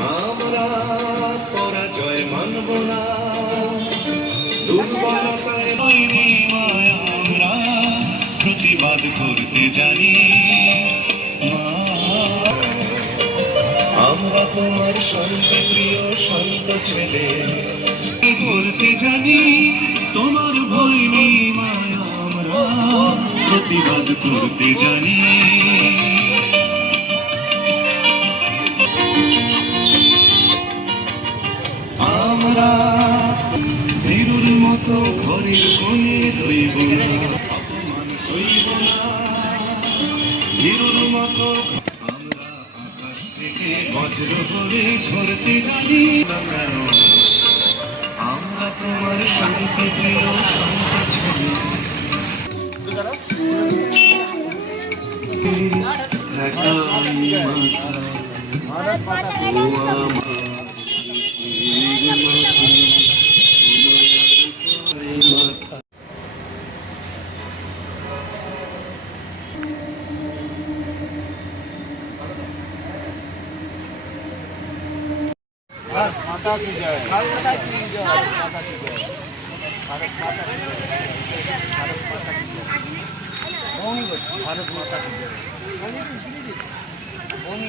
আমরা পরাজয় মানব না। দুর্বলতায় আমরা, প্রতিবাদ করতে জানি আমরা তোমার শান্ত প্রিয় শান্ত ছেলে। করতে জানি? তোমার ভয় নেই মায়া আমরা, প্রতিবাদ করতে জানি। আমরা ভীরুর মতো ঘরের কোণে রইব না। অপমান সইব না ভীরুর মতো আমরা আকাশ থেকে বজ্র করে ঝরতে জানি। আমরা তোমার শান্তি প্রিয় শান্ত ছেলে মাতা কি জয় মাতা কি জয় মাতা কি জয় ভারত মাতা কি জয় ভারত মাতা কি জয় মৌনি ভারত মাতা কি জয় মৌনি